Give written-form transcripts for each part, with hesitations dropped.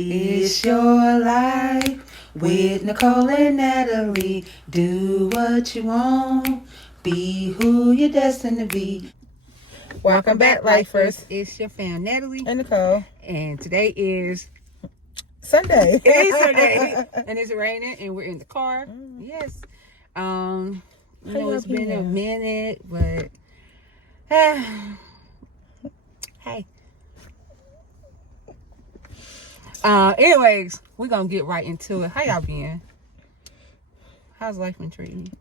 It's your life with Nicole and Natalie. Do what you want. Be who you're destined to be. Welcome back, lifers. It's your fam, Natalie. And Nicole. And today is Sunday. It is Sunday. And it's raining and we're in the car. Yes. You know, it's been a minute, but hey. Anyways, we're gonna get right into it. How y'all been? How's life been treating you?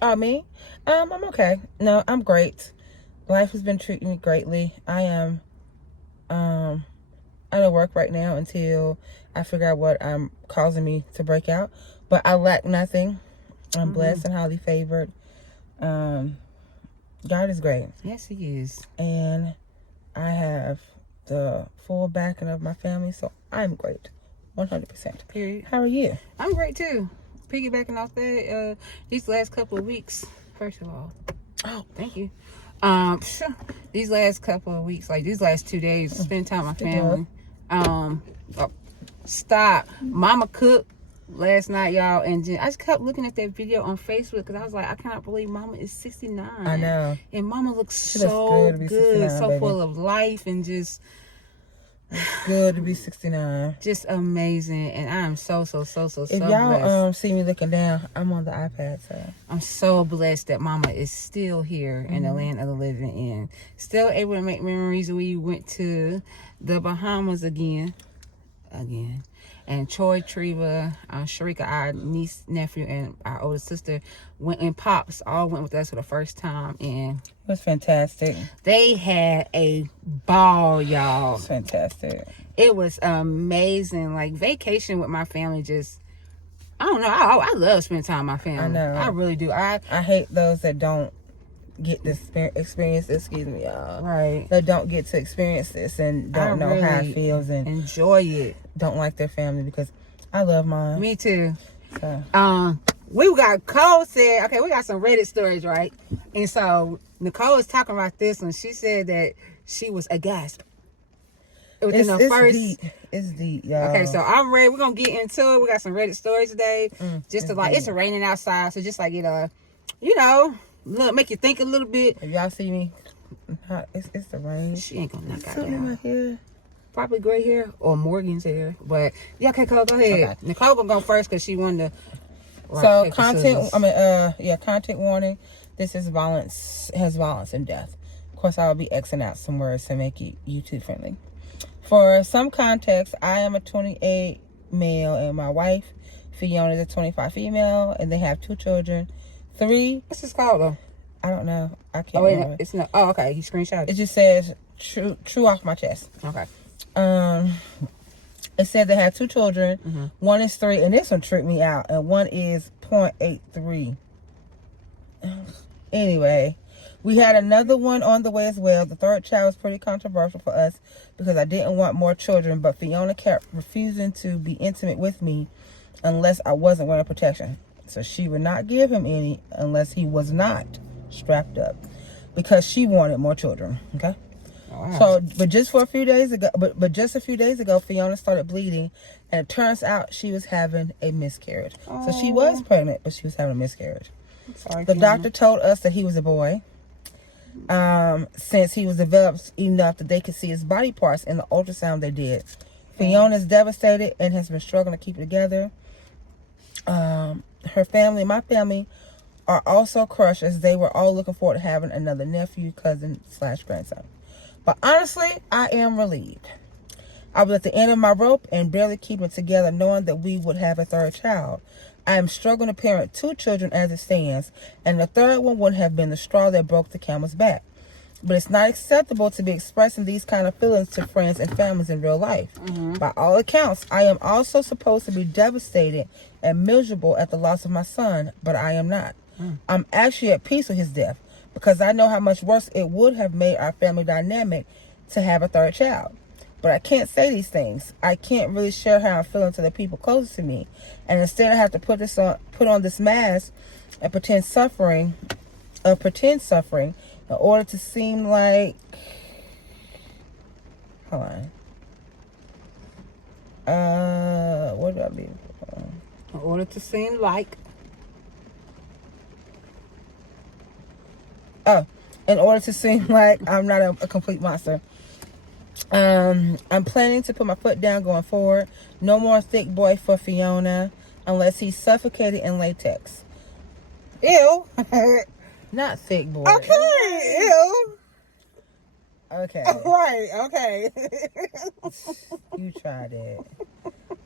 Oh, me? I'm okay. No, I'm great. Life has been treating me greatly. I am out of work right now until I figure out what causing me to break out. But I lack nothing. I'm blessed and highly favored. God is great. Yes, he is. And I have the full backing of my family, so I'm great. 100%. Period. How are you? I'm great too. Piggybacking off that, these last couple of weeks, first of all. Oh, thank you. These last couple of weeks, like these last 2 days, spend time with my family. Stop. Mama cooked last night, y'all, and I just kept looking at that video on Facebook because I was like, I cannot believe Mama is 69. I know. And Mama looks so good, so baby. full of life, and just good to be 69. Just amazing. And I'm so if y'all blessed. see me looking down, I'm on the iPad, so I'm so blessed that Mama is still here in the land of the living and still able to make memories. We went to the Bahamas again. And Troy, Treva, Sharika, our niece, nephew, and our older sister went, and Pops all went with us for the first time. And it was fantastic. They had a ball, y'all. It was fantastic. It was amazing. Like, vacation with my family just, I don't know. I love spending time with my family. I know. I really do. I hate those that don't get this experience, excuse me, y'all. Right. That don't get to experience this and don't know how it feels and enjoy it. Don't like their family, because I love mine. Me too. So. We got Cole said, okay, we got some Reddit stories, right? And so Nicole was talking about this one. She said that she was aghast. It's deep, y'all. Okay, so I'm ready. We're gonna get into it. We got some Reddit stories today. Just to like, it's raining outside, so just like it, look, make you think a little bit. If y'all see me, it's the rain. She ain't gonna knock out something in my hair. Probably gray hair or Morgan's hair, but yeah. Okay, Cole, go ahead. Okay. Nicole gonna go first because she wanted to. So content warning. This is violence, has violence and death. Of course, I will be Xing out some words to make it YouTube friendly. For some context, I am a 28 male and my wife, Fiona, is a 25 female, and they have 2 children. 3. What's this called though? I don't know. I can't remember. It's not. Oh, okay. You screenshot it. It just says true off my chest. Okay. It said they had 2 children. One is 3, and this one tripped me out, and one is 0.83. Anyway, we had another one on the way as well. The 3rd child was pretty controversial for us because I didn't want more children, but Fiona kept refusing to be intimate with me unless I wasn't wearing protection. So she would not give him any unless he was not strapped up, because she wanted more children. Okay. Wow. So, but just a few days ago, Fiona started bleeding, and it turns out she was having a miscarriage. So she was pregnant, but she was having a miscarriage. Sorry, the doctor told us that he was a boy, since he was developed enough that they could see his body parts in the ultrasound they did. Fiona is devastated and has been struggling to keep it together. Her family, my family, are also crushed, as they were all looking forward to having another nephew, cousin / grandson. But honestly, I am relieved. I was at the end of my rope and barely keeping it together, knowing that we would have a 3rd child. I am struggling to parent 2 children as it stands, and the 3rd one would have been the straw that broke the camel's back. But it's not acceptable to be expressing these kind of feelings to friends and families in real life. By all accounts, I am also supposed to be devastated and miserable at the loss of my son, but I am not. I'm actually at peace with his death, because I know how much worse it would have made our family dynamic to have a 3rd child. But I can't say these things. I can't really share how I'm feeling to the people closest to me. And instead I have to put on this mask and pretend suffering in order to seem like, hold on. Where did I leave? In order to seem like. Oh, in order to seem like I'm not a complete monster. I'm planning to put my foot down going forward. No more thick boy for Fiona unless he's suffocated in latex. Ew. Not thick boy. Okay. Ew. Okay. Right. Okay. You tried it.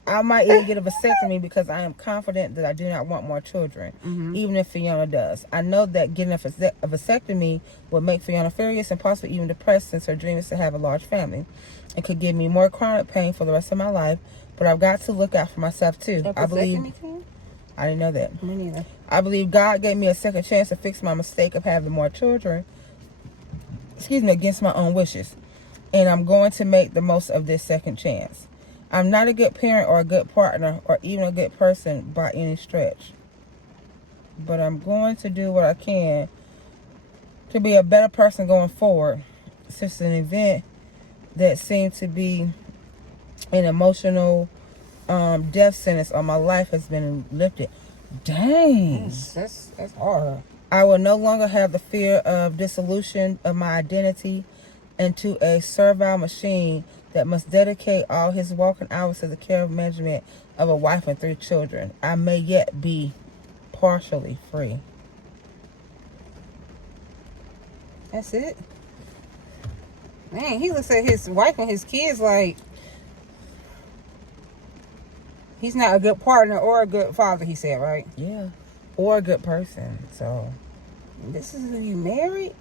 I might even get a vasectomy because I am confident that I do not want more children, even if Fiona does. I know that getting a vasectomy would make Fiona furious and possibly even depressed, since her dream is to have a large family. It could give me more chronic pain for the rest of my life, but I've got to look out for myself too. I didn't know that. Me neither. I believe God gave me a second chance to fix my mistake of having more children, against my own wishes. And I'm going to make the most of this second chance. I'm not a good parent or a good partner or even a good person by any stretch. But I'm going to do what I can to be a better person going forward, since an event that seemed to be an emotional death sentence on my life has been lifted. Dang. That's hard. I will no longer have the fear of dissolution of my identity into a servile machine that must dedicate all his walking hours to the care and management of a wife and 3 children. I may yet be partially free. That's it. Man, he looks at his wife and his kids like he's not a good partner or a good father, he said, right? Yeah. Or a good person. So, this is who you married?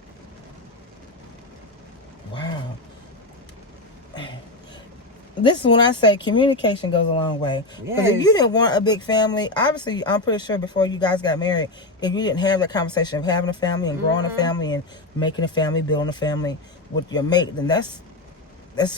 wow. This is when I say communication goes a long way. Because if you didn't want a big family, obviously, I'm pretty sure before you guys got married, if you didn't have that conversation of having a family and growing a family and making a family, building a family with your mate, then that's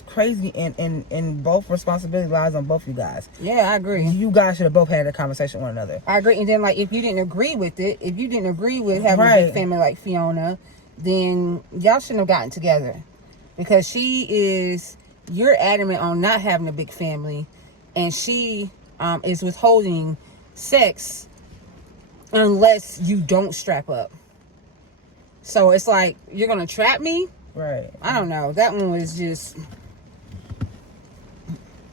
crazy. And both responsibility lies on both you guys. Yeah, I agree. You guys should have both had a conversation with one another. I agree. And then, like, if you didn't agree with it, if you didn't agree with having a big family like Fiona, then y'all shouldn't have gotten together. Because you're adamant on not having a big family, and she is withholding sex unless you don't strap up. So it's like, you're gonna trap me? Right. I don't know. That one was just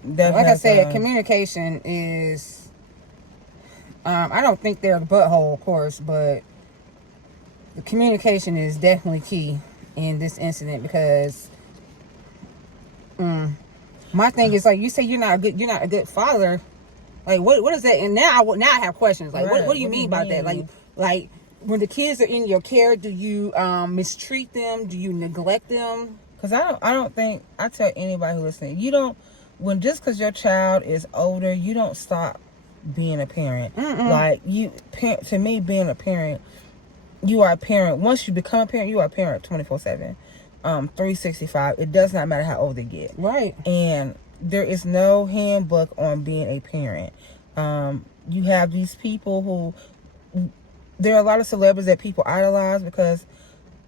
Like I said, communication is I don't think they're the butthole, of course, but the communication is definitely key in this incident, because my thing is, like you say, you're not a good father. Like, what is that? And now I have questions. Like, Right. what do you mean by that? Like when the kids are in your care, do you mistreat them? Do you neglect them? Because I don't think, I tell anybody who listening, just because your child is older, you don't stop being a parent. Like, to me, being a parent, you are a parent. Once you become a parent, you are a parent 24/7, 365. It does not matter how old they get. Right. And there is no handbook on being a parent. You have these people there are a lot of celebrities that people idolize because,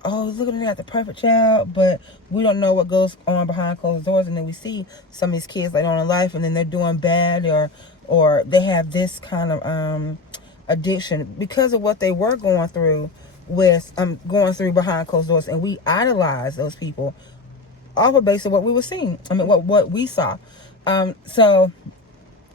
oh, look at the perfect child, but we don't know what goes on behind closed doors. And then we see some of these kids later on in life, and then they're doing bad, or they have this kind of addiction because of what they were going through behind closed doors. And we idolize those people off of base of what we were seeing. I mean, what we saw. So.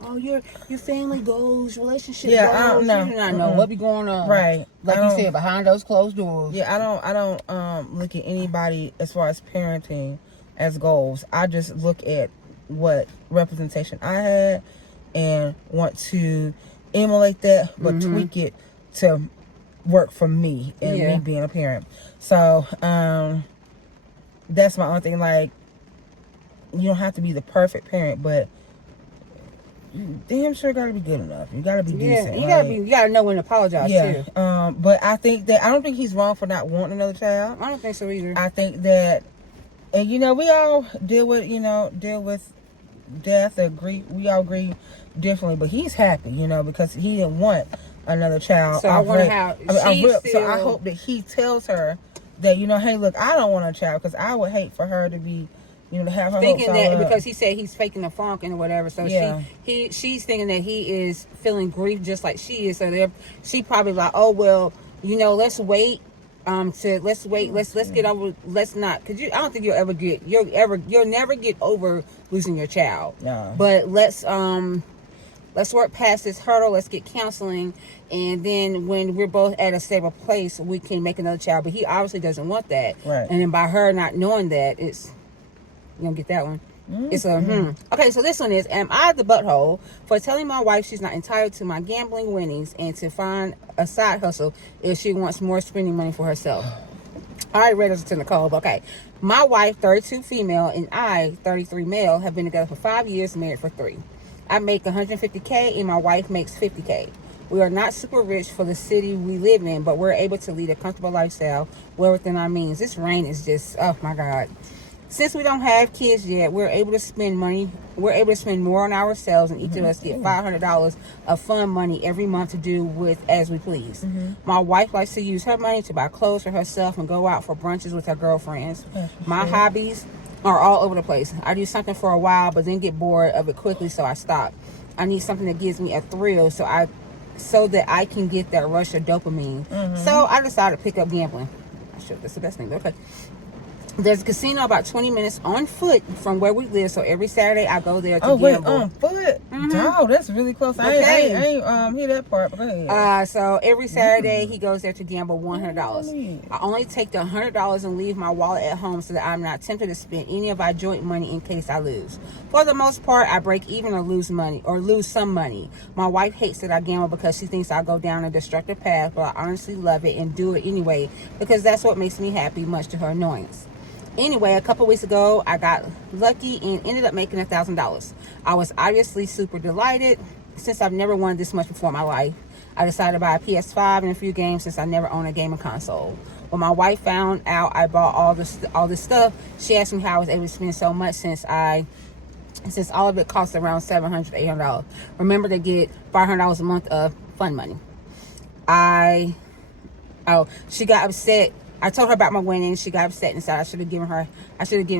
Oh, your family goals, relationship Yeah, goals. I don't know. You do not know what be going on. Right. Like you said, behind those closed doors. Yeah, I don't look at anybody as far as parenting as goals. I just look at what representation I had and want to emulate that, but tweak it to work for me and me being a parent. So, that's my only thing. Like, you don't have to be the perfect parent, but you damn sure gotta be good enough. You gotta be decent. You gotta know when to apologize too. But I don't think he's wrong for not wanting another child. I don't think so either. I think that, and we all deal with death or grief. We all grieve differently, but he's happy, because he didn't want another child. So I wonder how so I hope that he tells her that, hey, look, I don't want a child, because I would hate for her to be You know, to have her thinking hopes all that up. because he said he's faking the funk and whatever, so Yeah. she's thinking that he is feeling grief just like she is. So she probably like, oh well, you know, let's wait. Let's get over. Let's not, cause I don't think you'll never get over losing your child. No. But let's work past this hurdle. Let's get counseling, and then when we're both at a stable place, we can make another child. But he obviously doesn't want that. Right. And then by her not knowing that, it's, you don't get that one. It's a Okay, so this one is, am I the butthole for telling my wife she's not entitled to my gambling winnings and to find a side hustle if she wants more spending money for herself? I already read this to Nicole, but okay. My wife, 32 female, and I, 33 male, have been together for 5 years, married for 3. I make $150K and my wife makes $50K. We are not super rich for the city we live in, but we're able to lead a comfortable lifestyle well within our means. This rain is just, oh my God. Since we don't have kids yet, we're able to spend money. We're able to spend more on ourselves, and each of us get $500 of fun money every month to do with as we please. My wife likes to use her money to buy clothes for herself and go out for brunches with her girlfriends. My hobbies are all over the place. I do something for a while, but then get bored of it quickly, so I stop. I need something that gives me a thrill, so that I can get that rush of dopamine. So I decided to pick up gambling. I'm sure that's the best thing, but okay. There's a casino about 20 minutes on foot from where we live, so every Saturday I go there to gamble. Wait, on foot? Dog, that's really close. I ain't hear that part, but go ahead. So every Saturday he goes there to gamble $100. I only take the $100 and leave my wallet at home so that I'm not tempted to spend any of our joint money in case I lose. For the most part, I break even or lose some money. My wife hates that I gamble because she thinks I go down a destructive path, but I honestly love it and do it anyway because that's what makes me happy, much to her annoyance. Anyway, a couple weeks ago, I got lucky and ended up making $1,000. I was obviously super delighted since I've never won this much before in my life. I decided to buy a PS5 and a few games since I never owned a gaming console. When my wife found out I bought all this stuff, she asked me how I was able to spend so much since all of it costs around $700 to $800. Remember to get $500 a month of fun money. She got upset. I told her about my winnings. She got upset and said I should have given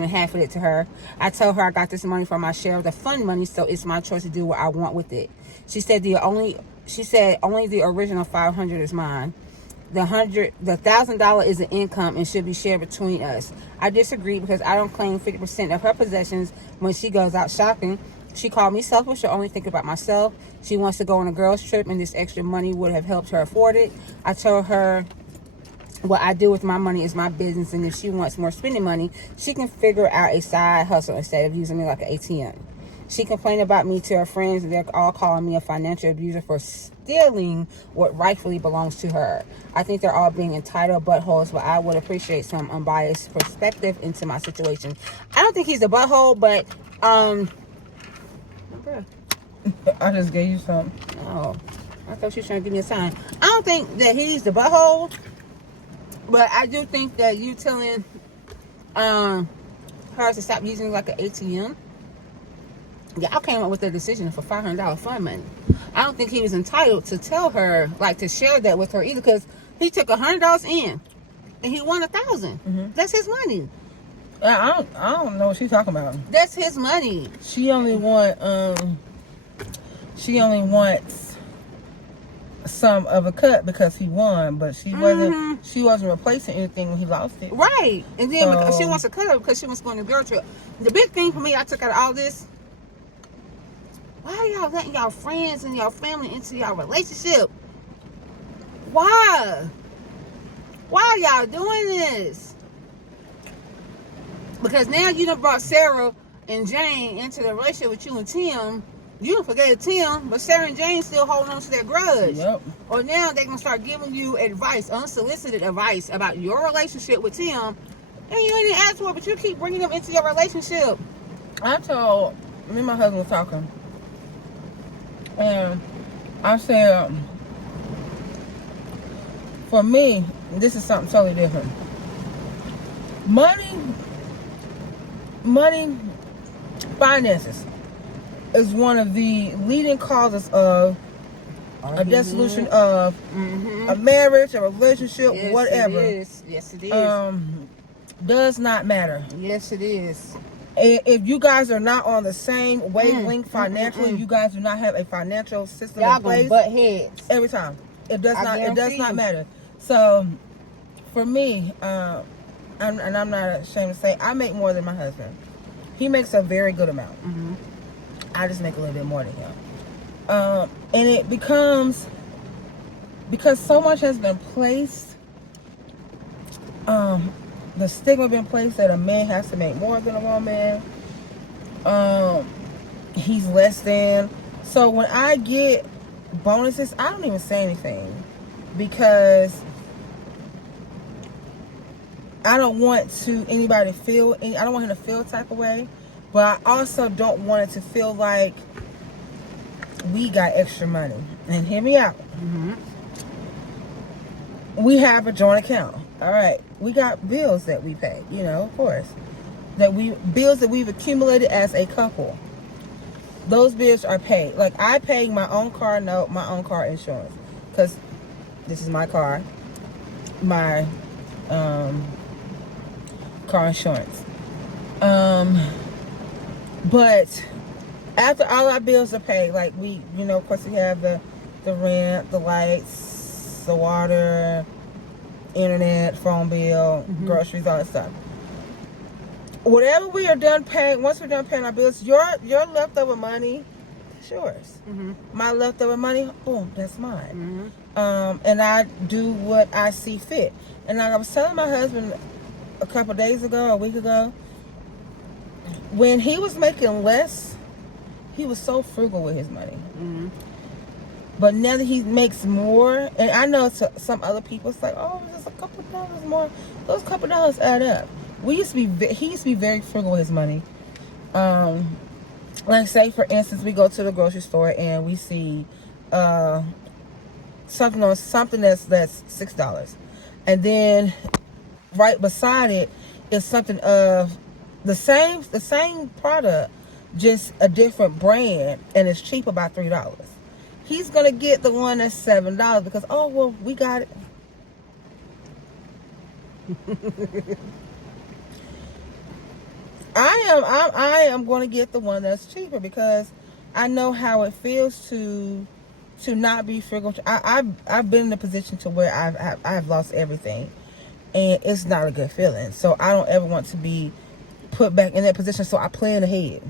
half of it to her. I told her I got this money from my share of the fun money, so it's my choice to do what I want with it. She said only the original $500 is mine. The $1,000 is an income and should be shared between us. I disagree because I don't claim 50% of her possessions when she goes out shopping. She called me selfish or only think about myself. She wants to go on a girls trip and this extra money would have helped her afford it. I told her what I do with my money is my business, and if she wants more spending money, she can figure out a side hustle instead of using me like an ATM. She complained about me to her friends, and they're all calling me a financial abuser for stealing what rightfully belongs to her. I think they're all being entitled buttholes, but I would appreciate some unbiased perspective into my situation. I don't think he's a butthole, but I just gave you something. Oh, I thought she was trying to give me a sign. I don't think that he's the butthole. But I do think that you telling her to stop using it like an ATM. Yeah, I came up with the decision for $500 fund money. I don't think he was entitled to tell her, like, to share that with her either, because he took $100 in and he won $1,000. That's his money. I don't know what she's talking about. That's his money. She only wants some of a cut because he won, but she wasn't replacing anything when he lost it. Right. And then she wants to cut her because she wants to go on a girl trip. The big thing for me I took out of all this, why are y'all letting y'all friends and y'all family into y'all relationship? Why are y'all doing this? Because now you done brought Sarah and Jane into the relationship with you and Tim. You don't forget Tim, but Sarah and Jane still holding on to their grudge. Yep. Or now they're going to start giving you advice, unsolicited advice about your relationship with Tim. And you didn't ask for it, but you keep bringing them into your relationship. Me and my husband was talking. And I said, for me, this is something totally different. Money, finances is one of the leading causes of a dissolution of a marriage, a relationship, yes, whatever. It is. Yes, it is. Does not matter. Yes, it is. If you guys are not on the same wavelength financially, you guys do not have a financial system Y'all in place. gonna butt heads. Every time. It does guarantee not you. matter. So for me, I'm not ashamed to say I make more than my husband. He makes a very good amount. I just make a little bit more than him. And it becomes, because so much has been placed, the stigma been placed that a man has to make more than a woman. He's less than. So when I get bonuses, I don't even say anything, because I don't want anybody to feel, I don't want him to feel type of way, but I also don't want it to feel like we got extra money. And hear me out. We have a joint account. All right. We got bills that we pay, of course. Bills that we've accumulated as a couple. Those bills are paid. Like, I pay my own car note, my own car insurance, because this is my car. My car insurance. But after all our bills are paid, like we, of course we have the rent, the lights, the water, internet, phone bill, groceries, all that stuff. Whatever we are done paying, once we're done paying our bills, your leftover money is yours. My leftover money, boom, that's mine. And I do what I see fit. And like I was telling my husband a couple days ago, a week ago, when he was making less, he was so frugal with his money. But now that he makes more, and I know some other people, it's like, oh, just a couple dollars more. Those couple dollars add up. He used to be very frugal with his money. Like, say for instance, we go to the grocery store and we see something that's $6, and then right beside it is something of the same product, just a different brand, and it's cheaper by $3. He's gonna get the one that's $7 because, oh well, we got it. I am going to get the one that's cheaper because I know how it feels to not be frugal. I've been in a position to where I've lost everything, and it's not a good feeling. So I don't ever want to be put back in that position. So I plan ahead,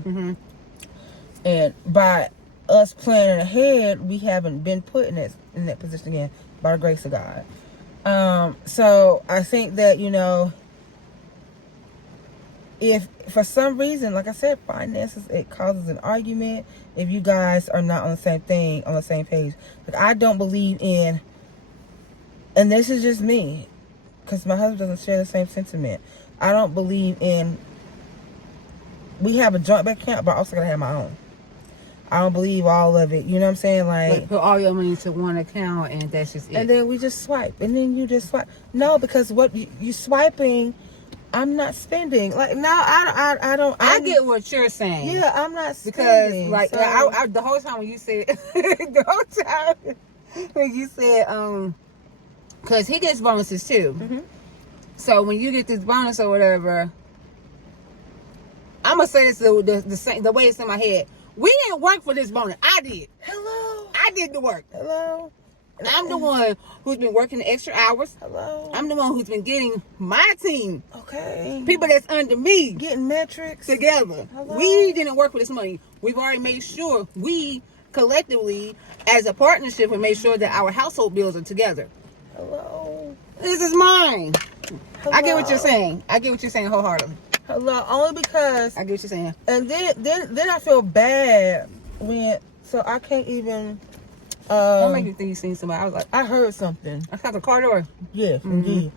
and by us planning ahead, we haven't been put in that position again by the grace of God. So I think that, if for some reason, like I said, finances, it causes an argument if you guys are not on the same thing, on the same page. Like, I don't believe in, and this is just me, because my husband doesn't share the same sentiment. I don't believe in, we have a joint bank account, but I also gotta have my own. I don't believe all of it. You know what I'm saying? Like put all your money into one account and that's just it. And then we just swipe. And then you just swipe. No, because what you swiping, I'm not spending. Like, no, I don't. I get what you're saying. Yeah, I'm not Because, spending. like, so. I the whole time when you said, the whole time when you said, because he gets bonuses too. So when you get this bonus or whatever, I'm gonna say this the way it's in my head. We didn't work for this bonus. I did. Hello. I did the work. Hello. And I'm the one who's been working the extra hours. Hello. I'm the one who's been getting my team. Okay. People that's under me. Getting metrics. Together. Hello. We didn't work for this money. We've already made sure we collectively, as a partnership, have made sure that our household bills are together. Hello. This is mine. Hello. I get what you're saying. I get what you're saying wholeheartedly. Hello. Only because. I get what you're saying. And then I feel bad so I can't even. Don't make me think you seen somebody. I was like, I heard something. I got the car door. Yes, indeed.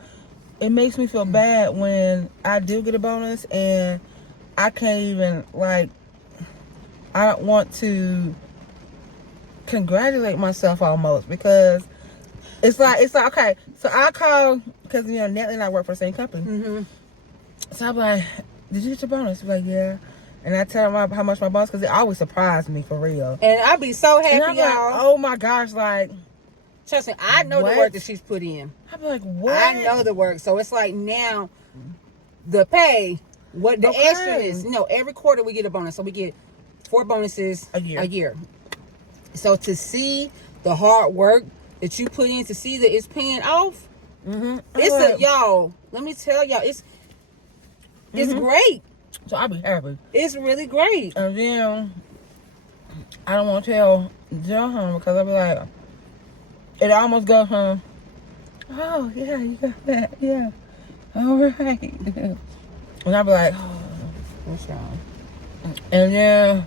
It makes me feel bad when I do get a bonus and I can't even, like, I don't want to congratulate myself almost, because it's like okay, so I call, because Natalie and I work for the same company. So I'm like, did you get your bonus? She's like, yeah. And I tell them how much my bonus, because it always surprised me, for real. And I'd be so happy, And I'm y'all. like, oh my gosh, like, trust me, I know what? the work that she's put in. I'd be like, what? I know the work. So it's like now the pay What the Okay. extra is, every quarter we get a bonus. So we get 4 bonuses A year. So to see the hard work that you put in, to see that it's paying off, y'all, let me tell y'all, it's great. So I'll be happy. It's really great. And then I don't want to tell John because I'll be like, it almost goes home. Oh yeah, you got that. Yeah. All right. And I'll be like, oh. What's wrong? And then,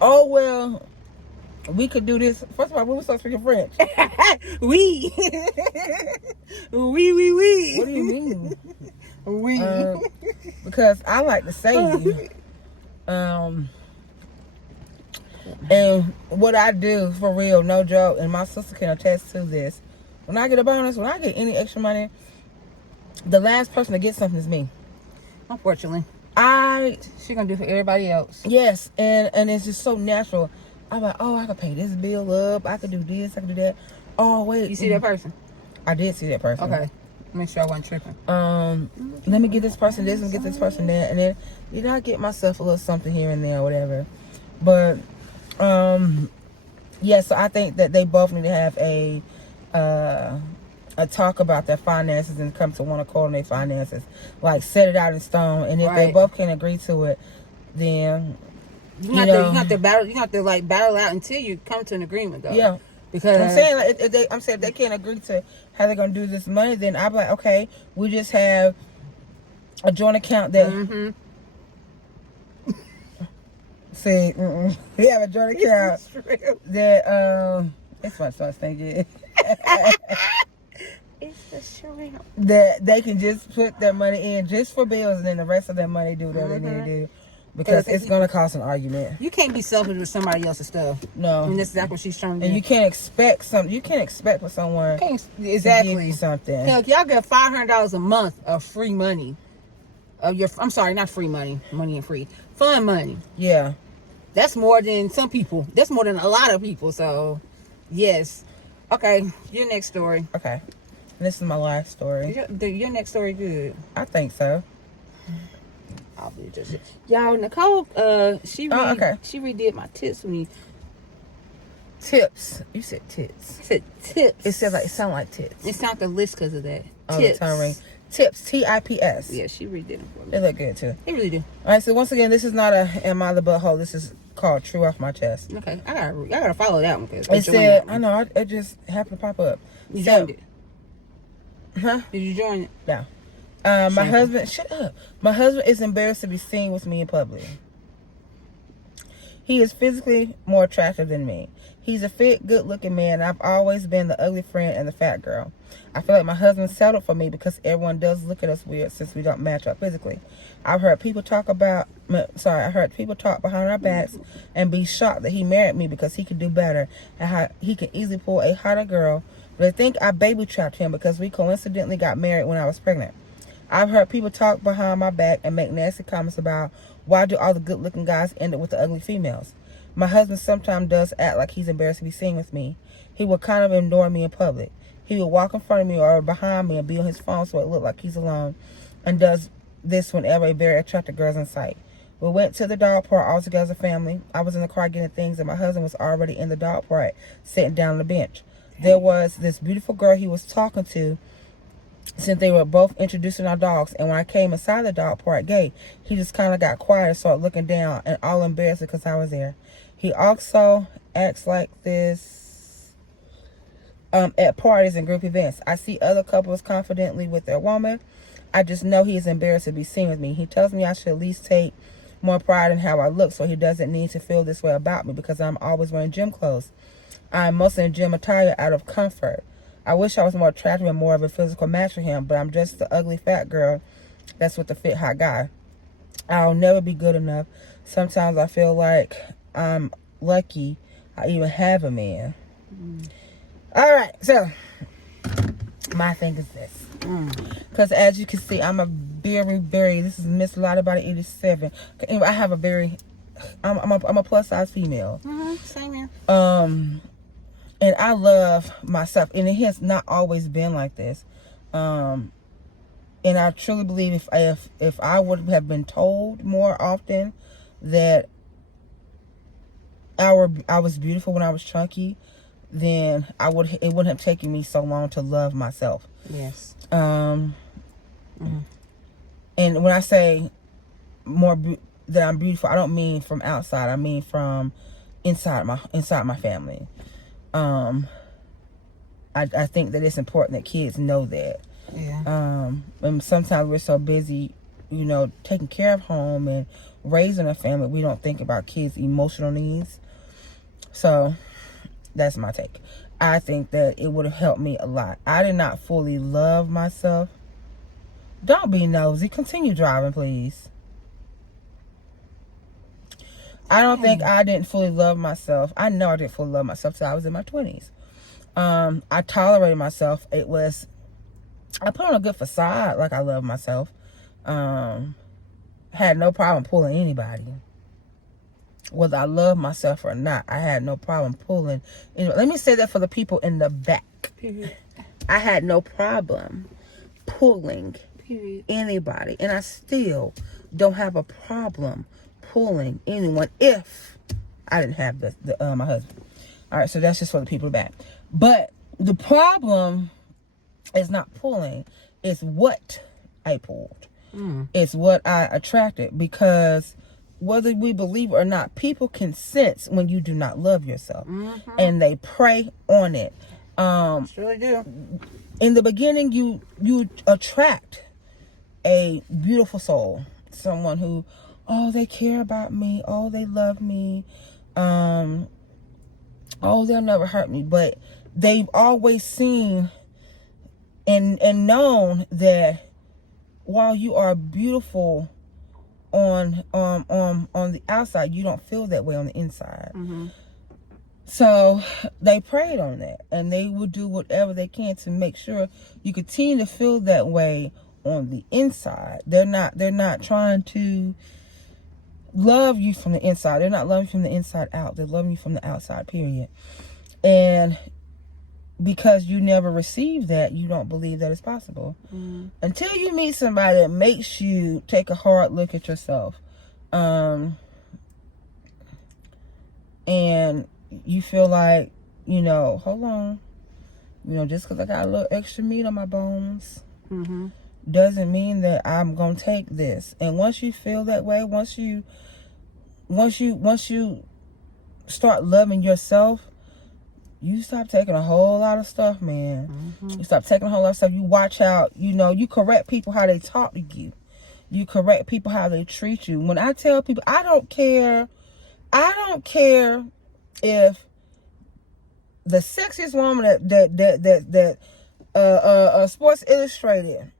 oh well, we could do this. First of all, when we start speaking French. Oui. Oui. What do you mean? Oui. Because I like to save. And what I do, for real, no joke, and my sister can attest to this. When I get a bonus, when I get any extra money, the last person to get something is me. Unfortunately. She gonna do it for everybody else. Yes, and it's just so natural. I'm like, oh, I could pay this bill up. I could do this. I could do that. Oh, wait. You see that person? I did see that person. Okay. Make sure I wasn't tripping. Let me get this person this and get this person that. And then, I get myself a little something here and there or whatever. But, yeah, so I think that they both need to have a talk about their finances and come to one accord on their finances. Like, set it out in stone. And if they both can agree to it, then... You have to battle out until you come to an agreement, though. Yeah, because I'm saying, like, if they can't agree to how they're gonna do this money, then I'm like, okay, we just have a joint account that. See, we have a joint account that it's fun. So I think it. It's the shrimp. That they can just put their money in just for bills, and then the rest of their money do whatever they need to do. Because it's going to cause an argument. You can't be selfish with somebody else's stuff. No. And that's exactly what she's trying to do. And you can't expect something. You can't expect for someone to give you something. Hell, y'all get $500 a month of free money. I'm sorry, not free money. Money and free. Fun money. Yeah. That's more than some people. That's more than a lot of people. So, yes. Okay, your next story. Okay. This is my last story. Your next story good. I think so. I'll be just y'all. Nicole, she redid my tips for me. Tips. You said tits. I said tips. It sound like tits. It sound the list because of that. Oh, tips. the tongue ring. Tips. TIPS. Yeah, she redid them for me. They look good too. They really do. All right. So once again, this is not a Am I the Butthole. This is called True Off My Chest. Okay, I gotta follow that one because it said I know it just happened to pop up. You joined it. Huh? Did you join it? No. My husband, shut up. My husband is embarrassed to be seen with me in public. He is physically more attractive than me. He's a fit, good-looking man. I've always been the ugly friend and the fat girl. I feel like my husband settled for me because everyone does look at us weird since we don't match up physically. I heard people talk behind our backs and be shocked that he married me because he could do better and how he can easily pull a hotter girl. But I think I baby trapped him because we coincidentally got married when I was pregnant. I've heard people talk behind my back and make nasty comments about why do all the good-looking guys end up with the ugly females. My husband sometimes does act like he's embarrassed to be seen with me. He will kind of ignore me in public. He will walk in front of me or behind me and be on his phone so it looks like he's alone, and does this whenever a very attractive girl's in sight. We went to the dog park all together as a family. I was in the car getting things and my husband was already in the dog park sitting down on the bench. There was this beautiful girl he was talking to since they were both introducing our dogs, and when I came inside the dog park gate, he just kind of got quiet and started looking down and all embarrassed because I was there. He also acts like this at parties and group events. I see other couples confidently with their woman. I just know he is embarrassed to be seen with me. He tells me I should at least take more pride in how I look so he doesn't need to feel this way about me because I'm always wearing gym clothes. I'm mostly in gym attire out of comfort. I wish I was more attractive and more of a physical match for him, but I'm just the ugly fat girl that's with the fit hot guy. I'll never be good enough. Sometimes I feel like I'm lucky I even have a man. All right, so my thing is this. Because as you can see, I'm a very, this is Miss Lottie Body 87. Anyway, I have I'm a plus size female. Same here. And I love myself, and it has not always been like this. And I truly believe if I would have been told more often that I was beautiful when I was chunky, then it wouldn't have taken me so long to love myself. Yes. And when I say that I'm beautiful, I don't mean from outside. I mean from inside my family. I think that it's important that kids know that. Yeah. And sometimes we're so busy, taking care of home and raising a family, we don't think about kids' emotional needs. So that's my take. I think that it would have helped me a lot. I did not fully love myself. Don't be nosy. Continue driving, please. I don't think I didn't fully love myself. I know I didn't fully love myself till I was in my 20s. I tolerated myself. I put on a good facade like I love myself. Had no problem pulling anybody. Whether I love myself or not, I had no problem pulling. Let me say that for the people in the back. Period. I had no problem pulling Period. anybody. And I still don't have a problem pulling anyone if I didn't have my husband. All right, so that's just for the people back. But the problem is not pulling. It's what I pulled. It's what I attracted. Because whether we believe it or not, people can sense when you do not love yourself. And they prey on it. Surely do. In the beginning, you attract a beautiful soul. Someone who, they care about me. Oh, they love me. Oh, they'll never hurt me. But they've always seen and known that while you are beautiful on the outside, you don't feel that way on the inside. So they preyed on that, and they will do whatever they can to make sure you continue to feel that way on the inside. They're not trying to love you from the inside. They're not loving you from the inside out. They're loving you from the outside, period. And because you never received that, you don't believe that it's possible. Until you meet somebody that makes you take a hard look at yourself. And you feel like, hold on. Just because I got a little extra meat on my bones doesn't mean that I'm going to take this. And once you feel that way, once you start loving yourself, you stop taking a whole lot of stuff, man. You stop taking a whole lot of stuff. You watch out. You correct people how they talk to you. You correct people how they treat you. When I tell people, I don't care if the sexiest woman that Sports Illustrated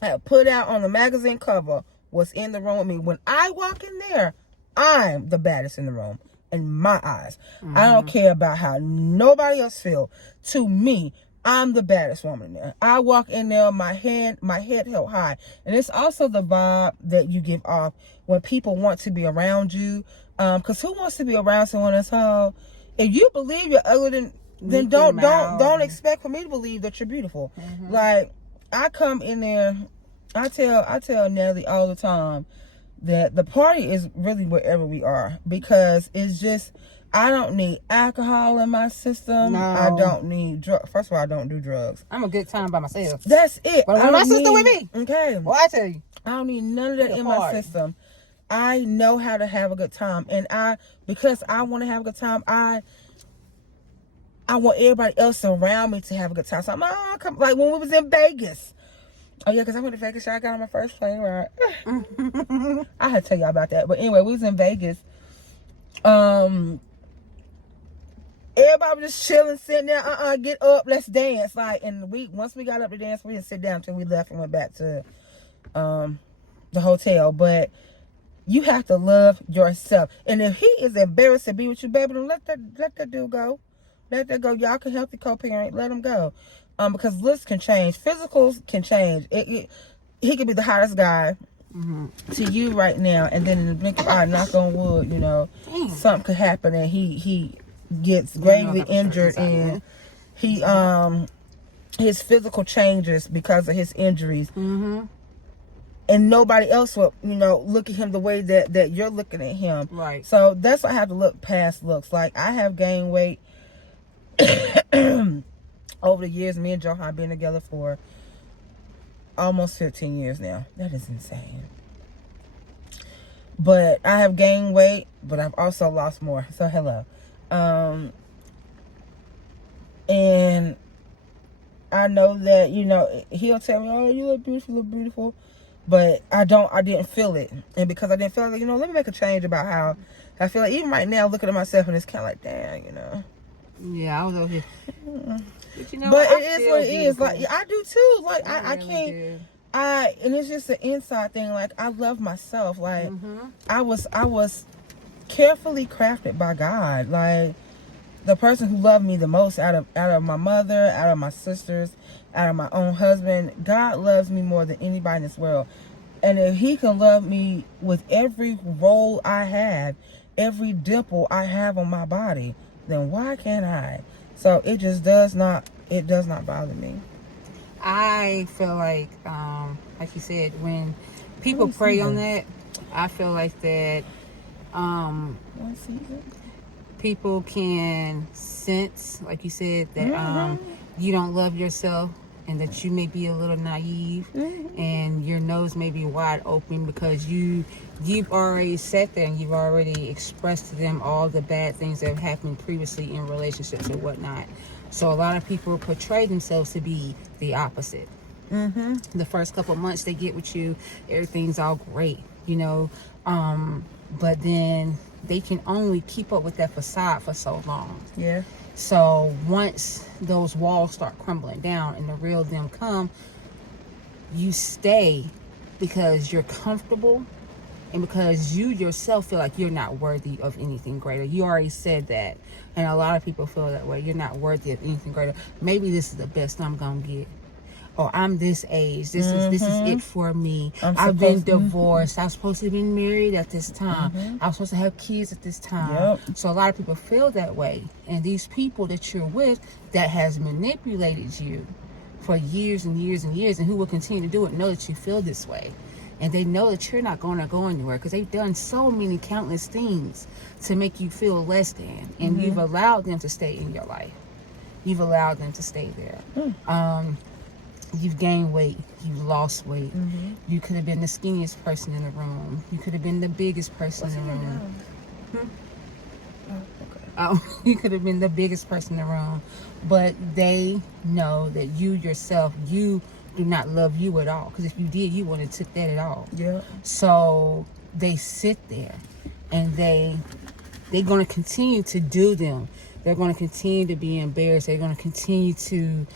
had put out on the magazine cover was in the room with me. When I walk in there, I'm the baddest in the room. In my eyes. I don't care about how nobody else feel. To me, I'm the baddest woman in there. I walk in there, my head held high. And it's also the vibe that you give off when people want to be around you. Because who wants to be around someone that's tall? If you believe you're ugly, then don't expect for me to believe that you're beautiful. Like, I come in there, I tell Natalie all the time that the party is really wherever we are, because it's just, I don't need alcohol in my system. No. I don't need drugs. First of all, I don't do drugs. I'm a good time by myself. That's it. But when my sister with me, okay. well, I tell you, I don't need none of that in my system. I know how to have a good time, and because I want to have a good time, I want everybody else around me to have a good time. So I'm like when we was in Vegas. Oh, yeah, because I went to Vegas. I got on my first plane ride. I had to tell y'all about that. But anyway, we was in Vegas. Everybody was just chilling, sitting there. Get up, let's dance. Like, and once we got up to dance, we didn't sit down until we left and went back to the hotel. But you have to love yourself. And if he is embarrassed to be with you, baby, then let that dude go. Let that go. Y'all can healthy co-parent. Let him go. Because looks can change. Physicals can change. He could be the hottest guy to you right now, and then in the blink of an eye, knock on wood, something could happen, and he gets gravely injured, and he his physical changes because of his injuries. Mm-hmm. And nobody else will, look at him the way that you're looking at him. Right. So that's why I have to look past looks. Like, I have gained weight over the years. Me and Johan have been together for almost 15 years now. That is insane. But I have gained weight, but I've also lost more. So hello. And I know that, he'll tell me, oh, you look beautiful. But I didn't feel it. And because I didn't feel it, let me make a change about how I feel. Like, even right now, looking at myself, and it's kind of like, damn, Yeah, I was over here. But it is what it is. Like, I do too. Like, I really can't. do. And it's just an inside thing. Like, I love myself. Like, I was carefully crafted by God. Like, the person who loved me the most out of my mother, out of my sisters, out of my own husband, God loves me more than anybody in this world. And if he can love me with every role I have, every dimple I have on my body, then why can't I? So it just does not bother me. I feel like you said, when people pray on that, I feel like that people can sense, like you said, that you don't love yourself, and that you may be a little naive, and your nose may be wide open because you've already sat there and you've already expressed to them all the bad things that have happened previously in relationships and whatnot. So a lot of people portray themselves to be the opposite. The first couple of months they get with you, everything's all great, but then they can only keep up with that facade for so long. Yeah. So once those walls start crumbling down and the real them come, you stay because you're comfortable and because you yourself feel like you're not worthy of anything greater. You already said that. And a lot of people feel that way. You're not worthy of anything greater. Maybe this is the best I'm going to get. Or I'm this age. This is it for me. I've been divorced. I was supposed to have been married at this time. I was supposed to have kids at this time. So a lot of people feel that way. And these people that you're with that has manipulated you for years and years and years, and who will continue to do it, know that you feel this way. And they know that you're not going to go anywhere because they've done so many countless things to make you feel less than. And you've allowed them to stay in your life. You've allowed them to stay there. You've gained weight. You've lost weight. You could have been the skinniest person in the room. You could have been the biggest person in the room. You could have been the biggest person in the room. But they know that you yourself, you do not love you at all. Because if you did, you wouldn't have took that at all. Yeah. So they sit there and they're going to continue to do them. They're going to continue to be embarrassed. They're going to continue to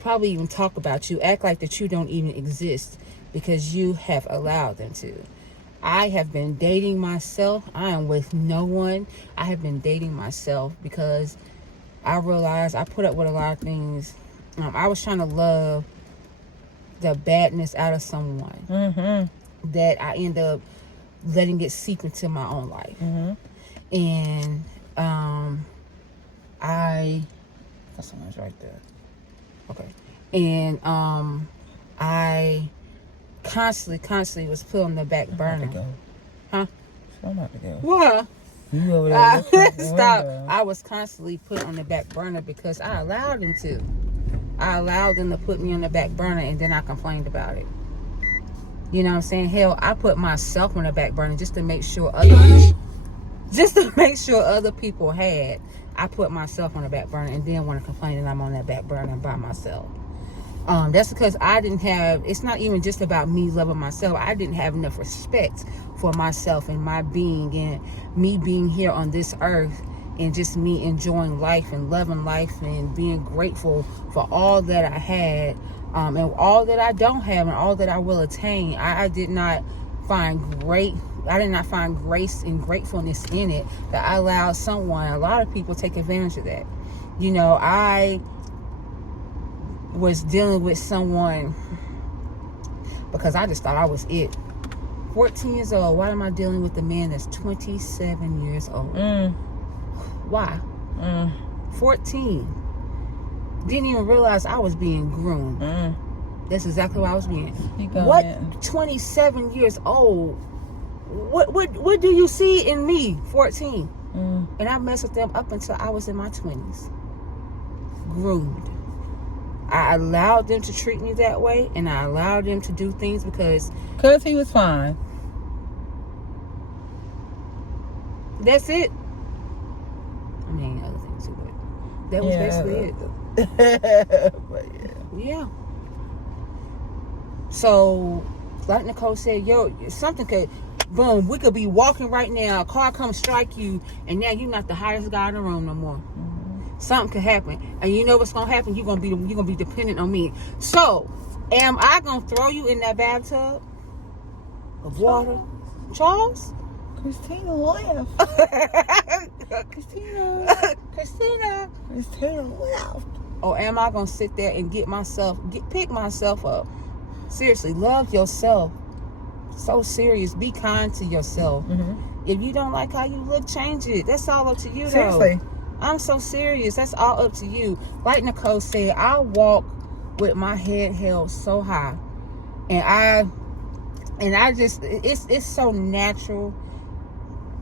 probably even talk about you, act like that you don't even exist because you have allowed them to. I have been dating myself. I am with no one. I have been dating myself because I realized I put up with a lot of things. I was trying to love the badness out of someone that I end up letting it seep into my own life. And someone's right there. Okay. And I constantly was put on the back burner. Huh? I'm about to go. What? You over there Stop. I was constantly put on the back burner because I allowed them to. I allowed them to put me on the back burner, and then I complained about it. You know what I'm saying? Hell, I put myself on the back burner just to make sure other people had. I put myself on the back burner and then want to complain that I'm on that back burner by myself. That's because I didn't have, it's not even just about me loving myself. I didn't have enough respect for myself and my being and me being here on this earth and just me enjoying life and loving life and being grateful for all that I had and all that I don't have and all that I will attain. I did not find grace and gratefulness in it that I allowed someone, a lot of people take advantage of that. You know, I was dealing with someone because I just thought I was it. 14 years old, why am I dealing with a man that's 27 years old? Why? 14. didn't even realize I was being groomed. That's exactly what I was being. What? 27 years old. What do you see in me? 14. And I messed with them up until I was in my 20s. Groomed. I allowed them to treat me that way, and I allowed them to do things because he was fine. That's it. I mean, other things too, but that was basically it. But yeah. So, like Nicole said, yo, something could, boom, we could be walking right now, a car comes strike you, and now you're not the highest guy in the room no more. Something could happen, and you know what's gonna happen. You're gonna be dependent on me. So, am I gonna throw you in that bathtub of water, Charles? Christina left. Christina left. Or am I gonna sit there and pick myself up? Seriously, love yourself. So serious. Be kind to yourself. If you don't like how you look, change it. That's all up to you, Seriously. though. I'm so serious. That's all up to you. Like Nicole said, I walk with my head held so high, and I just it's so natural.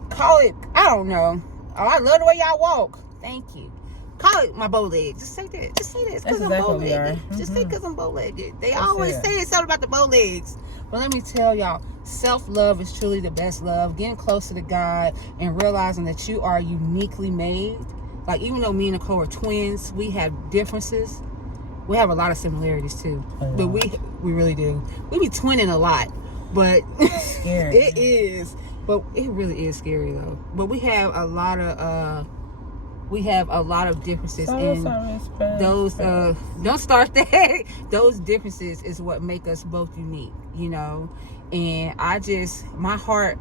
Call it, I don't know. Oh, I love the way y'all walk. Thank you. Call it my bow leg. Just say that. Just say that. It's because I'm bow legged. Just say because I'm bow legged. They always say something about the bow legs. But let me tell y'all, self-love is truly the best love. Getting closer to God and realizing that you are uniquely made. Like, even though me and Nicole are twins, we have differences. We have a lot of similarities too. But we really do. We be twinning a lot. But Scary. It is. But it really is scary though. But we have a lot of differences in those don't start that. Those differences is what make us both unique, you know. And my heart,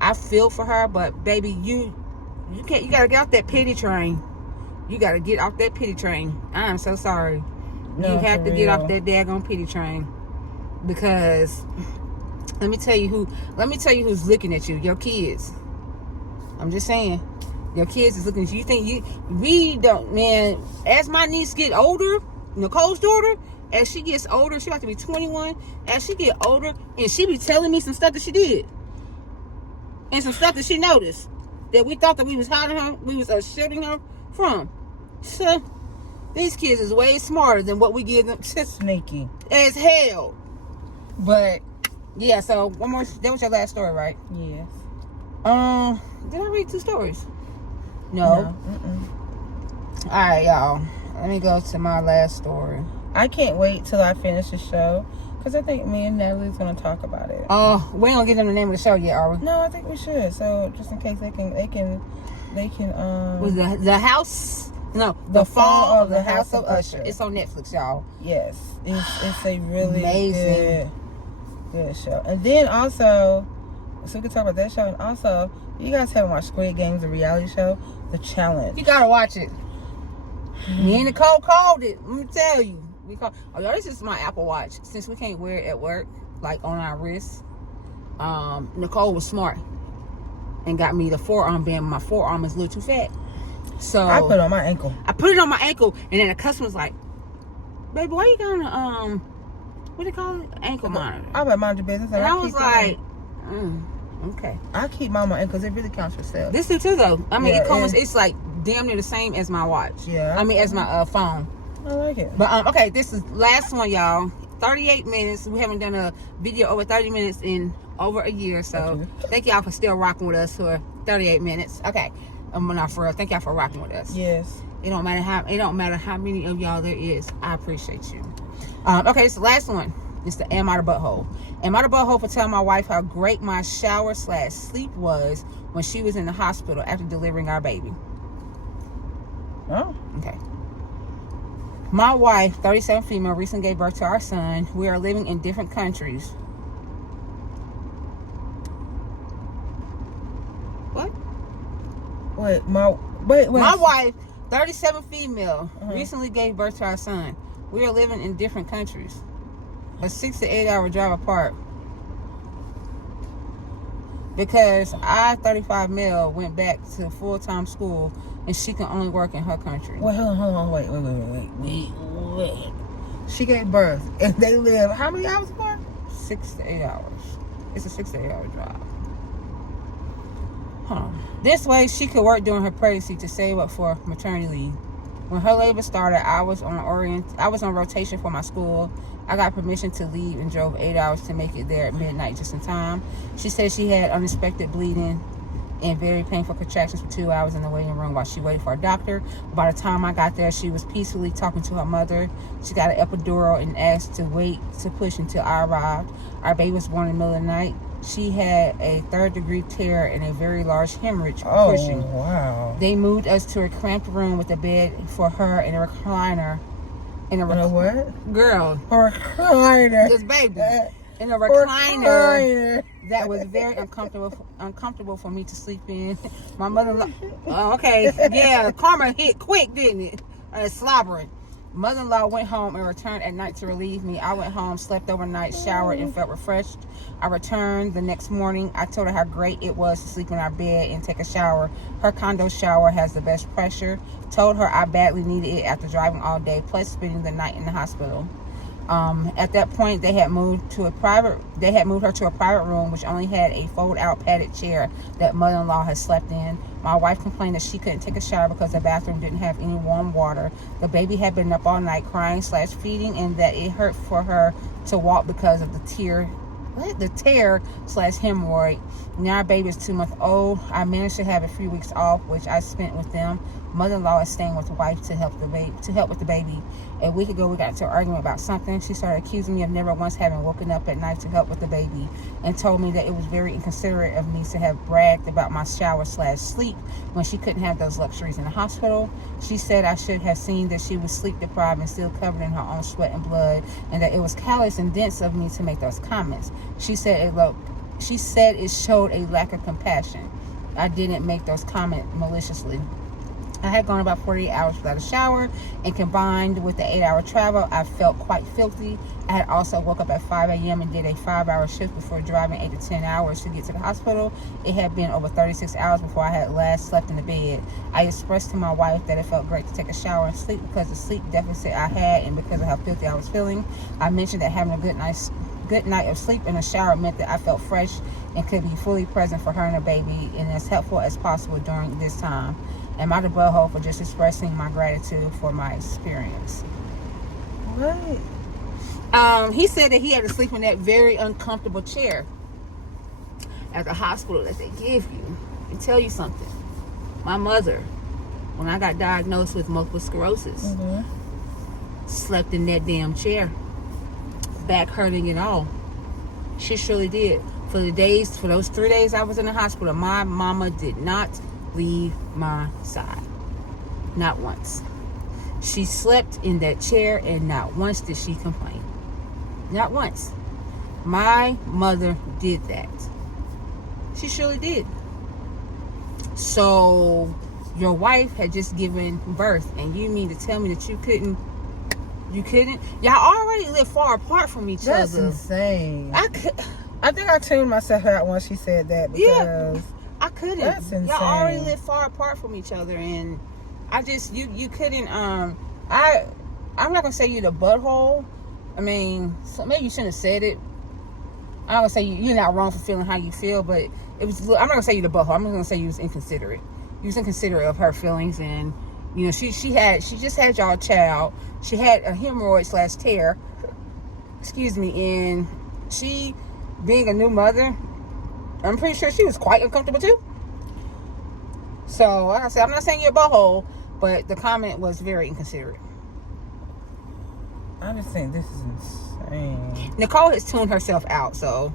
I feel for her, but baby, you gotta get off that pity train. You gotta get off that pity train. I am so sorry. You have to get off that daggone pity train. Because let me tell you who's looking at you. Your kids. I'm just saying. Your kids is looking at you. We don't, man, as my niece get older, Nicole's daughter, as she gets older, she about to be 21, as she get older, and she be telling me some stuff that she did. And some stuff that she noticed. That we thought that we was hiding her, we was shielding her from. So, these kids is way smarter than what we give them. Sneaky. As hell. But, yeah, so one more, that was your last story, right? Yes. Did I read 2 stories? No. Alright, y'all. Let me go to my last story. I can't wait till I finish the show, because I think me and Natalie's going to talk about it. Oh, we ain't going to give them the name of the show yet, are we? No, I think we should. So, just in case they can Was the house... No, the Fall of the House of Usher. It's on Netflix, y'all. Yes. It's a really amazing good show. And then also, so we can talk about that show. And also, you guys haven't watched Squid Games, the reality show, The Challenge. You gotta watch it. Me and Nicole called it. Let me tell you. Oh, y'all, this is my Apple Watch. Since we can't wear it at work, like on our wrists, Nicole was smart and got me the forearm band. My forearm is a little too fat. So I put it on my ankle. And then the customer's like, baby, why you got on what do you call it? Ankle monitor. I better mind your business. And I was like, okay. I keep mine on my ankle because it really counts for sales. This too though. I mean, it's like damn near the same as my watch. Yeah. I mean, as my phone. I like it. But okay, this is last one, y'all. 38 minutes. We haven't done a video over 30 minutes in over a year. So thank y'all for still rocking with us for 38 minutes. Okay. Not for real. Thank y'all for rocking with us. Yes. It don't matter how many of y'all there is. I appreciate you. Okay, it's the last one. It's the Am I the Butthole? Am I the Butthole for telling my wife how great my shower/sleep was when she was in the hospital after delivering our baby? Oh. Okay. My wife, 37 female, recently gave birth to our son. We are living in different countries. What? Wait. My wife, 37 female, recently gave birth to our son. We are living in different countries. A 6 to 8 hour drive apart. because I-35 Mel went back to full-time school and she can only work in her country. Wait, hold on. Wait. She gave birth and they live how many hours apart? 6 to 8 hours. It's a 6 to 8 hour drive. This way she could work during her pregnancy to save up for maternity leave. When her labor started, I was on rotation for my school. I got permission to leave and drove 8 hours to make it there at midnight just in time. She said she had unexpected bleeding and very painful contractions for 2 hours in the waiting room while she waited for a doctor. By the time I got there, she was peacefully talking to her mother. She got an epidural and asked to wait to push until I arrived. Our baby was born in the middle of the night. She had a 3rd-degree tear and a very large hemorrhage pushing. Oh, wow. They moved us to a cramped room with a bed for her and a recliner. What? Girl. A recliner. This baby. In a recliner that was very uncomfortable for me to sleep in. My mother-in-law. Oh, okay. Yeah, karma hit quick, didn't it? Slobbering. Mother-in-law went home and returned at night to relieve me. I went home, slept overnight, showered, and felt refreshed. I returned the next morning. I told her how great it was to sleep in our bed and take a shower. Her condo shower has the best pressure. Told her I badly needed it after driving all day, plus spending the night in the hospital. At that point, they had moved her to a private room, which only had a fold-out padded chair that mother-in-law had slept in. My wife complained that she couldn't take a shower because the bathroom didn't have any warm water. The baby had been up all night crying/feeding, and that it hurt for her to walk because of the tear/hemorrhoid. Now our baby is 2 months old. I managed to have a few weeks off, which I spent with them. Mother-in-law is staying with the wife to help with the baby. A week ago, we got into an argument about something. She started accusing me of never once having woken up at night to help with the baby, and told me that it was very inconsiderate of me to have bragged about my shower/sleep when she couldn't have those luxuries in the hospital. She said I should have seen that she was sleep deprived and still covered in her own sweat and blood, and that it was callous and dense of me to make those comments. She said it showed a lack of compassion. I didn't make those comments maliciously. I had gone about 48 hours without a shower, and combined with the 8-hour travel, I felt quite filthy. I had also woke up at 5 a.m. and did a 5-hour shift before driving 8 to 10 hours to get to the hospital. It had been over 36 hours before I had last slept in the bed. I expressed to my wife that it felt great to take a shower and sleep because of the sleep deficit I had and because of how filthy I was feeling. I mentioned that having a good night of sleep in a shower meant that I felt fresh and could be fully present for her and the baby and as helpful as possible during this time. Am I the butthole for just expressing my gratitude for my experience? What? He said that he had to sleep in that very uncomfortable chair at the hospital that they give you. And tell you something. My mother, when I got diagnosed with multiple sclerosis, slept in that damn chair. Back hurting and all. She surely did. For those 3 days I was in the hospital, my mama did not leave my side. Not once. She slept in that chair and not once did she complain. Not once. My mother did that. She surely did. So your wife had just given birth and you mean to tell me that you couldn't? Y'all already live far apart from each other. That's insane. I think I tuned myself out when she said that because I couldn't. That's insane. Y'all already live far apart from each other, and I just you couldn't. I'm not gonna say you're the butthole. I mean, so maybe you shouldn't have said it. I'm not gonna say you're not wrong for feeling how you feel, but it was. I'm not gonna say you're the butthole. I'm just gonna say you was inconsiderate. You was inconsiderate of her feelings, and you know she just had y'all child. She had a hemorrhoid/tear. Excuse me, and she, being a new mother, I'm pretty sure she was quite uncomfortable too. So, like I said, I'm not saying you're a butthole, but the comment was very inconsiderate. I just think this is insane. Nicole has tuned herself out, so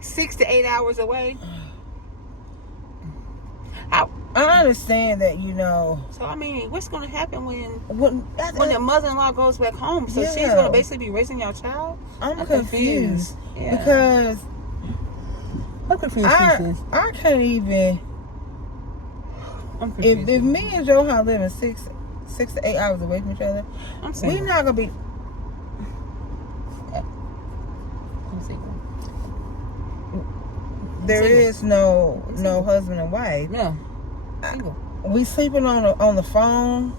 6 to 8 hours away. I understand that, you know. So I mean, what's going to happen when the mother-in-law goes back home? So she's going to basically be raising your child. I'm confused yeah. because I'm confused. I can't even. I'm confused. If me and Johan living 6 to 8 hours away from each other, we're not gonna be. there Single. is no husband and wife. No. Single. We sleeping on the phone.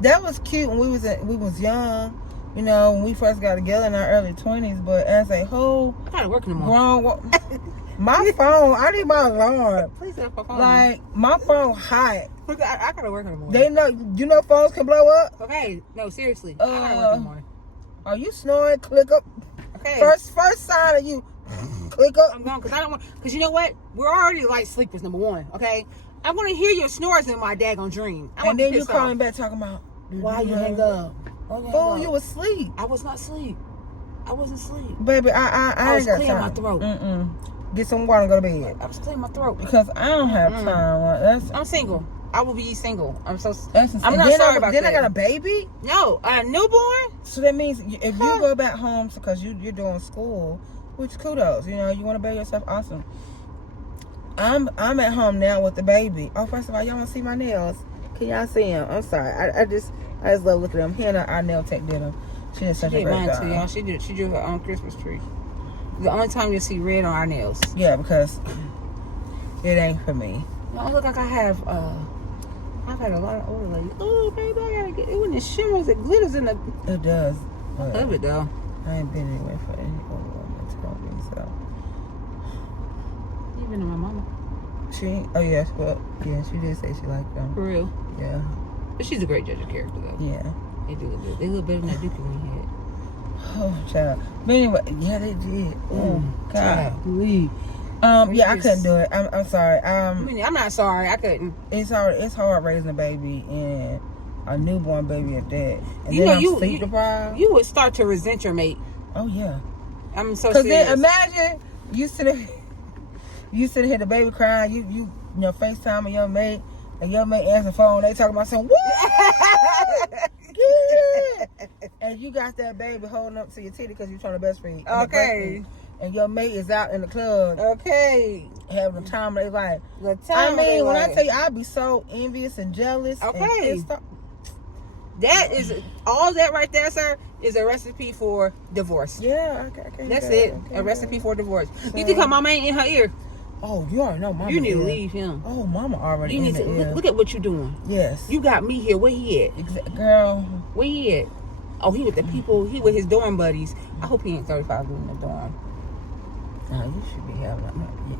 That was cute when we was young. You know, when we first got together in our early 20s. But as a whole I gotta work in the morning. grown, my phone, I need my alarm. Please set up my phone. Like my phone hot. Look, I gotta work in the morning. They know, you know, phones can blow up. Okay, no, seriously. I gotta work in the morning. Are you snoring? Click up. Okay. First sign of you. Click up. I'm going because I don't want. Because you know what? We're already light sleepers. Number one. Okay. I want to hear your snores in my daggone dream. And then you calling back talking about why you hang up? Fool, you was asleep. I was not asleep. I wasn't asleep. Baby, I was ain't got clearing time. my throat. Get some water and go to bed. I was clearing my throat. Because I don't have time. I'm single. I will be single. I'm not then sorry about then that. I got a baby. No, a newborn. So that means if you go back home because you're doing school, which kudos, you know, you want to bear yourself, awesome. I'm at home now with the baby. Oh, first of all, y'all want to see my nails? Can y'all see them? I'm sorry. I just love looking at them. Hannah, our nail tech, did them. She did such a great job. Too, y'all. She drew her own Christmas tree. The only time you'll see red on our nails. Yeah, because it ain't for me. No, I look like I've had a lot of oil lately. Oh, baby, I gotta get it when it shimmers, it glitters in the. It does. I love it though. I ain't been anywhere for any oil so. Even to my mama. She she did say she liked them. For real. Yeah. But she's a great judge of character though. Yeah. They do look good. They look better than that Dookie we had. Oh, child. But anyway, yeah, they did. Oh, God. I couldn't do it. I'm sorry. I'm not sorry. I couldn't. It's hard raising a baby and a newborn baby at that. And You then know, I'm sleep deprived. You would start to resent your mate. Oh yeah. I'm so Because serious. then imagine you sitting here, the baby crying. You know, FaceTime with your mate, and your mate answer the phone. They talking about something. What? Yeah. And you got that baby holding up to your titty because you're trying to breastfeed. Okay. And your mate is out in the club. Okay. Having the time of their life. The time. I mean, when I tell you, I'd be so envious and jealous. Okay. And that is all that right there, sir, is a recipe for divorce. Yeah, okay. That's it. A recipe for divorce. So, you think her mama ain't in her ear? Oh, you already know mama. You need to leave him. Oh, mama already. You need to look at what you're doing. Yes. You got me here. Where he at? Girl. Where he at? Oh, he with the people. He with his dorm buddies. I hope he ain't 35 doing the dorm. No, you should be having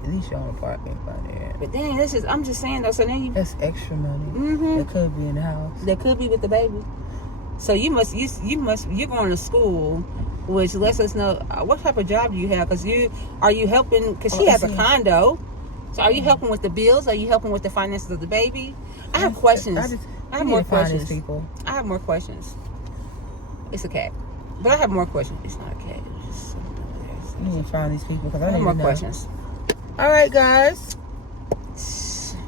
at least your own apartment by there. But dang, I'm just saying though. So then you. That's extra money. Mm-hmm. That could be in the house. That could be with the baby. So you're going to school, which lets us know what type of job do you have? Because are you helping? Because she has a condo. So are you helping with the bills? Are you helping with the finances of the baby? I have questions. I have more questions. People. I have more questions. It's a cat, but I have more questions. It's not a cat. It's just something there. You need to find these people because I have more questions. All right, guys.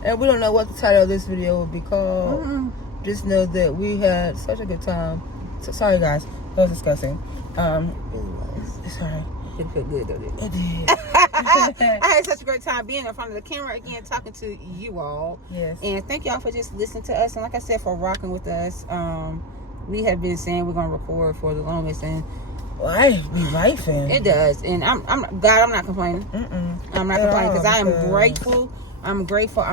And we don't know what the title of this video will be called. Mm-hmm. Just know that we had such a good time. So, sorry, guys. That was disgusting. It was. Sorry. It felt good though, didn't it? It did. I had such a great time being in front of the camera again, talking to you all. Yes. And thank y'all for just listening to us. And like I said, for rocking with us. We have been saying we're gonna record for the longest, and well, I be lifing. it does. And I'm not complaining. I'm not complaining because I am grateful. I'm grateful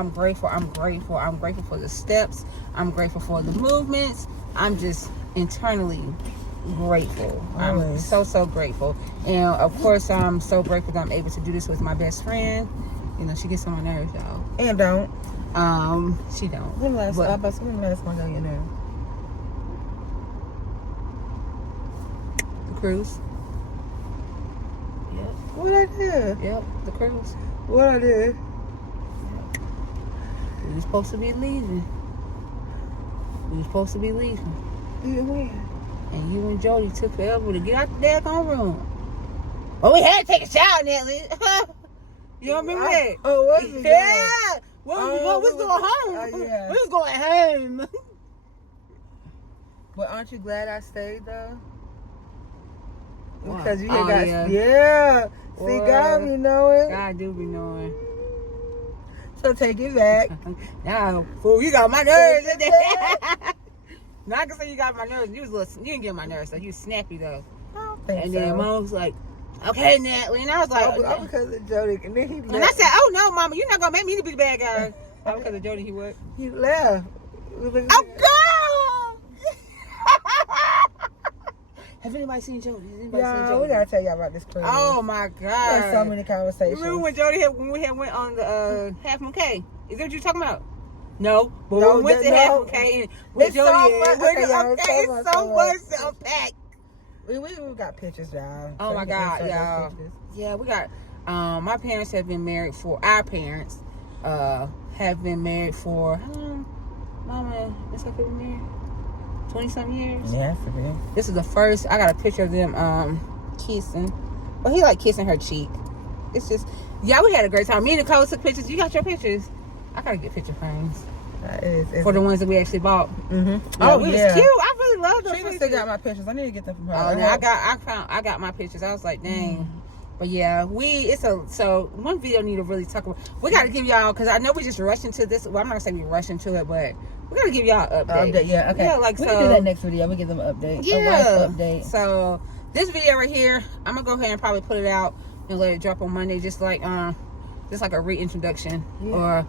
for the steps. I'm grateful for the movements. I'm just internally grateful. Always. I'm so grateful. And of course, I'm so grateful that I'm able to do this with my best friend. You know, she gets on my nerves, y'all. And don't. She don't. When last time I got your nerve? The cruise. Yep. What I did? Yep. The cruise. What I did? We were supposed to be leaving. Yeah, when? And you and Jody took forever to get out the daggone room. Well, we had to take a shower, Natalie. You don't remember that? Oh, what was it? Yeah. We was going home. Yeah. We was going home. But aren't you glad I stayed though? Wow. Because you Oh, got yeah. See, Well, God be knowing. God do be knowing. So take it back. Now, fool, you got my nerves. Now I can say you got my nerves. You didn't get my nerves, so you snappy though. I don't think And so. then Mom was like, Okay, Natalie. And I was like, all because of Jody. And then he left. and I said, oh no, Mama, you're not gonna make me to be the bad guy. All because of Jody, he what? He left. Oh, girl! Have anybody seen Jody? Has anybody seen Yeah, Jody? we gotta tell y'all about this cruise. Oh my God! There's so many conversations. Remember when we had went on the Half Moon Cay? Is that what you're talking about? No, but No, we went to no. Half Moon Cay and with It's Jody. so much- and we're okay, gonna- y'all, okay, so it's much, so so much much. to unpack. We got pictures, y'all. Oh So my you can God, insert those y'all. pictures. Yeah, we got. My parents have been married for. Our parents have been married for. How long? Mama, Miss Sophie been married 20-something years. Yeah, for real. This is the first. I got a picture of them kissing. Well, he like kissing her cheek. It's just, yeah, we had a great time. Me and Nicole took pictures. You got your pictures. I gotta get picture frames for the ones that we actually bought. Mm-hmm. Yeah, it was cute. I really love those She pictures. still got my pictures. I need to get them from her. Oh, no, I got my pictures. I was like, dang. But yeah, so one video need to really talk about. We got to give y'all, because I know we just rushed into this. Well, I'm not gonna say we rushed into it, but we got to give y'all an update. Yeah, okay. Yeah, like we so. can do that next video. We give them an update. Yeah. A life update. So this video right here, I'm gonna go ahead and probably put it out and let it drop on Monday, just like a reintroduction. Yeah. Or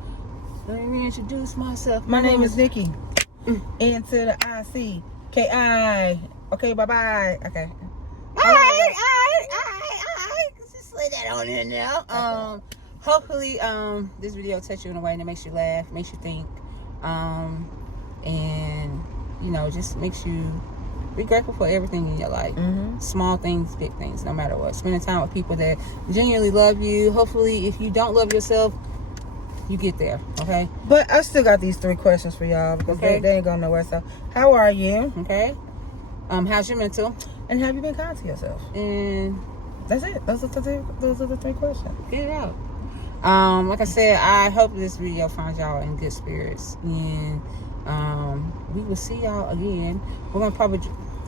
let me reintroduce myself. My name is Nikki. N to the I-C-K-I. Okay, bye-bye. Okay. All right. Just lay that on in now. Hopefully, this video touches you in a way that makes you laugh, makes you think, and just makes you be grateful for everything in your life. Mm-hmm. Small things, big things, no matter what. Spending time with people that genuinely love you. Hopefully, if you don't love yourself, you get there. Okay. But I still got these 3 questions for y'all because Okay. they ain't going nowhere. So, how are you? Okay. How's your mental? And have you been kind to yourself? And That's it. Those are the 3 questions. get it out. Like I said, I hope this video finds y'all in good spirits, and we will see y'all again. We're gonna probably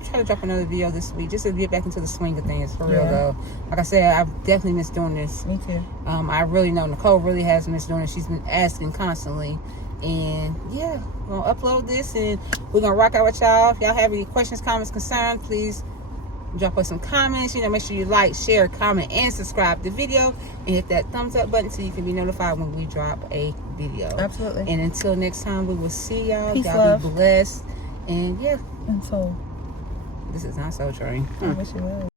try to drop another video this week just to get back into the swing of things for real though. Like I said, I've definitely missed doing this. Me too. I really know Nicole really has missed doing it. She's been asking constantly, and yeah, we're gonna upload this and we're gonna rock out with y'all. If y'all have any questions, comments, concerns, please drop us some comments. Make sure you like, share, comment, and subscribe to the video, and hit that thumbs up button so you can be notified when we drop a video. Absolutely. And until next time, we will see y'all. Peace, Y'all love. be blessed. And yeah, And so, this is not Soul Train. I wish you well.